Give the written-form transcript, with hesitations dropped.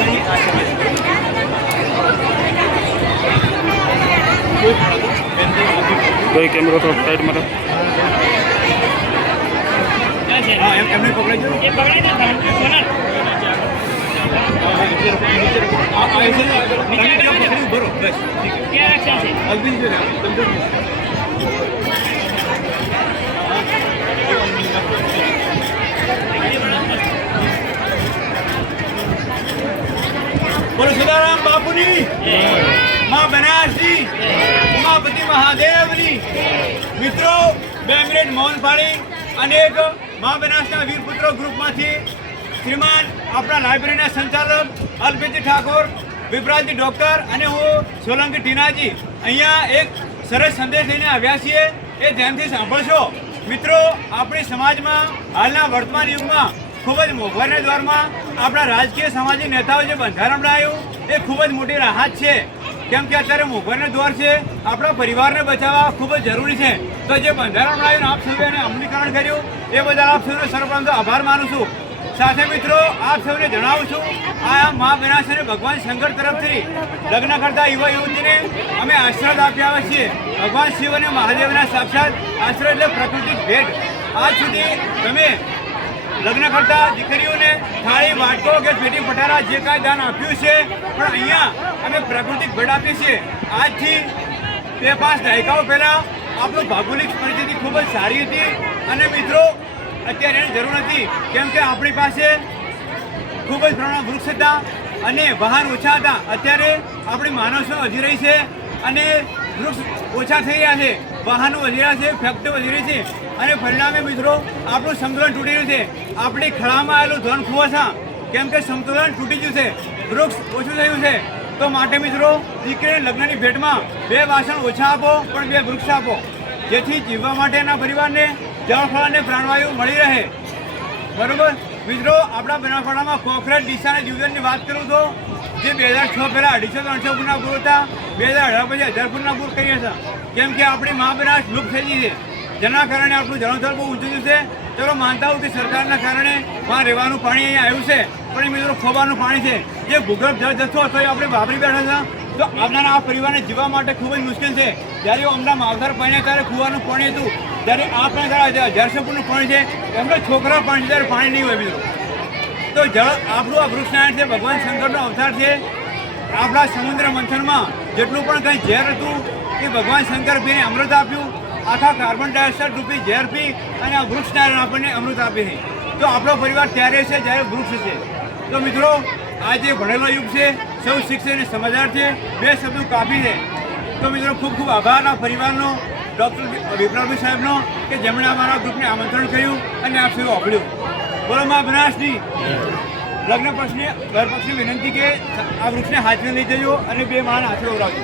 નહીં આ સમય કોઈ કેમેરો તો સાઈડ માં હા એમને પકડાઈ ગયો એ પકડાઈ દે સોનલ બરો બસ ક્યાં એક્શન છે અલ્બિન જો બોલો સદારામ બાપુની માં બનાસની ઉમાપતિ મહાદેવની મિત્રો 2 મિનિટ મૌન પાડી અને એક માં બનાસના વીરપુત્રો ગ્રુપમાંથી શ્રીમાન આપણા લાઇબ્રેરીના સંચાલક અલ્પેજી ઠાકોર, વિભરાજી ડૉક્ટર અને હું સોલંકી ટીનાજી અહીંયા એક સરસ સંદેશ લઈને આવ્યા છીએ. એ ધ્યાનથી સાંભળશો. મિત્રો, આપણી સમાજમાં હાલના વર્તમાન યુગમાં ખૂબ જ મોંઘવારીના દોરમાં આપણા રાજકીય સામાજિક નેતાઓ જે બંધારણ બનાવ્યું એ ખૂબ જ મોટી રાહત છે. કેમ કે અત્યારે મોંઘવારીનો દોર છે, આપણા પરિવારને બચાવવા ખૂબ જ જરૂરી છે. તો જે બંધારણ બનાવ્યું આપ સૌએ એને અમલીકરણ કર્યું એ બદલ આપ સૌનો સર્વપ્રથમ તો આભાર માનું છું. સાથે મિત્રો, આપ સૌને જણાવું છું, આ મા બનાસ અને ભગવાન શંકર તરફથી લગ્ન કરતા યુવા યુવતીને અમે આશીર્વાદ આપી આવ્યા છીએ. ભગવાન શિવ અને મહાદેવના સાક્ષાત આશીર્વાદ એટલે પ્રાકૃતિક ભેટ. આજ સુધી તમે લગ્ન કરતા દીકરીઓને થાળી, વાટકો કે પેટી પટારા જે કાંઈ દાન આપ્યું છે, પણ અહીંયા અમે પ્રાકૃતિક ભેટ આપીએ છીએ. આજથી 2-5 દાયકાઓ પહેલાં આપણું ભૌગોલિક પરિસ્થિતિ ખૂબ જ સારી હતી અને મિત્રો અત્યારે એની જરૂર નથી. કેમ કે આપણી પાસે ખૂબ જ પ્રમાણમાં વૃક્ષ હતા અને વાહન ઓછા હતા. અત્યારે આપણી માનવતા વધી રહી છે અને વૃક્ષ ઓછા થઈ રહ્યા છે, વાહનો વધી રહ્યા છે, ફેક્ટરી વધી રહી છે અને પરિણામે મિત્રો આપણું સંતુલન તૂટી રહ્યું છે. આપણી ખળામાં આવેલું ધન ખુવાશા કેમ કે સંતુલન તૂટી ગયું છે, વૃક્ષ ઓછું થયું છે. તો માટે મિત્રો, દીકરીને લગ્નની ભેટમાં 2 વાસણ ઓછા આપો પણ 2 વૃક્ષ આપો, જેથી જીવવા માટેના પરિવારને જળ, ફળ અને પ્રાણવાયુ મળી રહે. બરોબર મિત્રો, આપણા બનાસકાંઠામાં કોંકરેજ, ડીસા અને જીવદરની વાત કરું તો જે 2006 પહેલાં 250-300 ફૂટના પૂર હતા, 2018 પછી 1000 ફૂટના પૂર કરીએ છીએ. કેમ કે આપણી મા બનાસ લુપ્ત થઈ ગઈ છે, જેના કારણે આપણું જળસ્તર બહુ ઊંચું થયું છે. ચલો માનતા હું કે સરકારના કારણે ત્યાં રહેવાનું પાણી અહીંયા આવ્યું છે, પણ એ મિત્રો ખોબાનું પાણી છે. જે ભૂગર્ભ જળ જથ્થો હતો એ આપણે વાપરી બેઠા હતા. તો આપણાના આ પરિવારને જીવવા માટે ખૂબ જ મુશ્કેલ છે. જ્યારે હમણાં માવતર પાણી ત્યારે કૂવાનું પાણી હતું, જ્યારે આપણે ત્યારે 1100 ફૂટનું પાણી છે, એમના છોકરા પાણી ત્યારે પાણી નહીં હોય મિત્રો. તો જળ આપણું આ વૃક્ષનારાયણ છે, ભગવાન શંકરનો અવતાર છે. આપણા સમુદ્ર મંથનમાં જેટલું પણ કંઈ ઝેર હતું એ ભગવાન શંકર પીને અમૃત આપ્યું. આખા કાર્બન ડાયોક્સાઇડ રૂપી ઝેર પી અને આ વૃક્ષનારાયણ આપણને અમૃત આપે છે. તો આપણો પરિવાર ત્યારે છે જ્યારે વૃક્ષ છે. તો મિત્રો, આ જે ભણેલો યુગ છે, સૌ શિક્ષિત અને સમજદાર છે, 2 શબ્દો કાફી છે. તો મિત્રો, ખૂબ ખૂબ આભાર આ પરિવારનો, ડૉક્ટર વિપ્લવભાઈ સાહેબનો કે જેમણે અમારા ગ્રુપને આમંત્રણ કર્યું અને આપ સૌ સાંભળ્યું. બોલો મા બનાસની. લગ્ન પક્ષની ઘર પક્ષની વિનંતી કે આ વૃક્ષને હાથમાં લઈ જજો અને 2 માણસ હાથે ઉડાવજો.